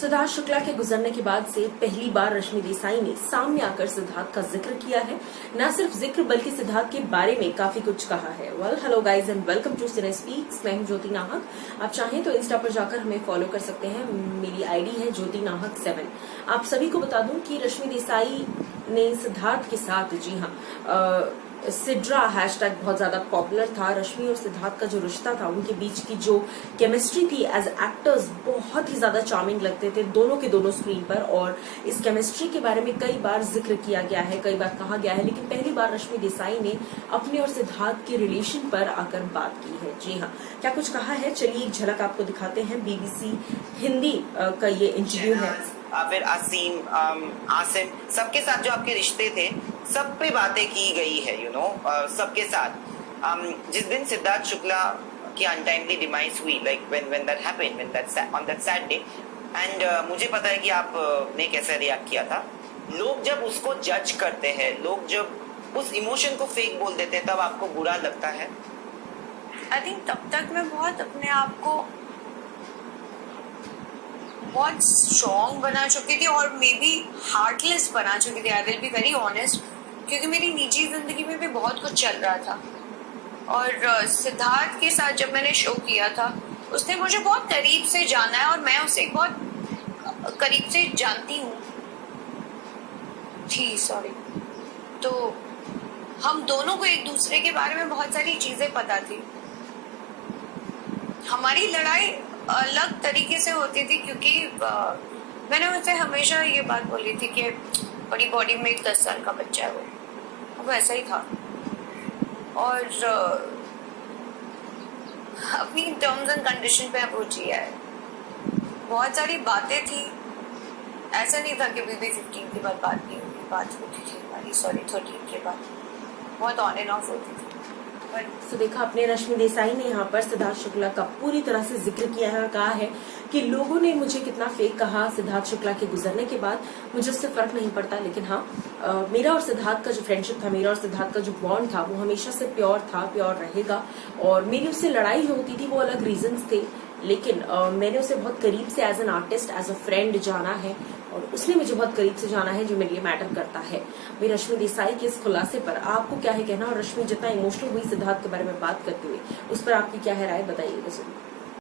सिद्धार्थ शुक्ला के गुजरने के बाद से पहली बार रश्मि देसाई ने सामने आकर सिद्धार्थ का जिक्र किया है। न सिर्फ जिक्र बल्कि सिद्धार्थ के बारे में काफी कुछ कहा है। Hello guys and welcome to cine speaks. मैं हूं ज्योति नाहक। आप चाहें तो इंस्टा पर जाकर हमें फॉलो कर सकते हैं। मेरी आईडी है ज्योति नाहक 7। आप सभी को बता दूं कि रश्मि देसाई ने सिद्धार्थ के साथ, जी हाँ, सिड्रा हैशटैग बहुत ज्यादा पॉपुलर था। रश्मि और सिद्धार्थ का जो रिश्ता था, उनके बीच की जो केमिस्ट्री थी एज एक्टर्स, बहुत ही ज्यादा चार्मिंग लगते थे दोनों के दोनों स्क्रीन पर। और इस केमिस्ट्री के बारे में कई बार जिक्र किया गया है, कई बार कहा गया है, लेकिन पहली बार रश्मि देसाई ने अपने और सिद्धार्थ के रिलेशन पर आकर बात की है। जी हाँ, क्या कुछ कहा है, चलिए एक झलक आपको दिखाते हैं। BBC हिंदी का ये इंटरव्यू है। फिर असीम, आसिम, सबके साथ जो आपके रिश्ते थे, सब पे बातें की गई है, सबके साथ। जिस दिन सिद्धार्थ शुक्ला की अनटाइमली डिमाइस हुई, like when that happened, when that on that sad day, and मुझे पता है कि आपने कैसे रिएक्ट किया था। लोग जब उसको जज करते हैं, लोग जब उस इमोशन को फेक बोल देते हैं, तब आपको बुरा लगता है? आई थिंक तब तक मैं बहुत अपने आप को बहुत स्ट्रॉन्ग बना चुकी थी और मे बी हार्टलेस बना चुकी थी। I will be very honest, क्योंकि मेरी निजी जिंदगी में भी बहुत कुछ चल रहा था। और सिद्धार्थ के साथ जब मैंने शो किया था, उसने मुझे बहुत करीब से जाना है और मैं उसे बहुत करीब से जानती हूँ। जी सॉरी। तो हम दोनों को एक दूसरे के बारे में बहुत सारी चीजें पता थी। हमारी लड़ाई अलग तरीके से होती थी, क्योंकि मैंने उनसे हमेशा ये बात बोली थी कि बड़ी बॉडी में एक 10 साल का बच्चा है, वो ऐसा ही था। और अपनी टर्म्स एंड कंडीशन पे अप्रोच किया है। बहुत सारी बातें थी, ऐसा नहीं था कि BB 15 के बाद बात नहीं हुई, बात होती थी हमारी। 13 के बाद बहुत ऑन एंड ऑफ होती थी। तो देखा आपने, रश्मि देसाई ने यहाँ पर सिद्धार्थ शुक्ला का पूरी तरह से जिक्र किया है और कहा है कि लोगों ने मुझे कितना फेक कहा सिद्धार्थ शुक्ला के गुजरने के बाद, मुझे उससे फर्क नहीं पड़ता। लेकिन हाँ, मेरा और सिद्धार्थ का जो फ्रेंडशिप था, मेरा और सिद्धार्थ का जो बॉन्ड था, वो हमेशा से प्योर था, प्योर रहेगा। और मेरी उससे लड़ाई जो होती थी वो अलग रीजंस थे, लेकिन मैंने उसे बहुत करीब से as an artist, as a friend जाना है और उसने मुझे बहुत करीब से जाना है, जो मेरे लिए मैटर करता है। मेरी रश्मि देसाई के इस खुलासे पर आपको क्या है कहना, और रश्मि जितना इमोशनल हुई सिद्धार्थ के बारे में बात करते हुए, उस पर आपकी क्या है राय, बताइएगा जरूर।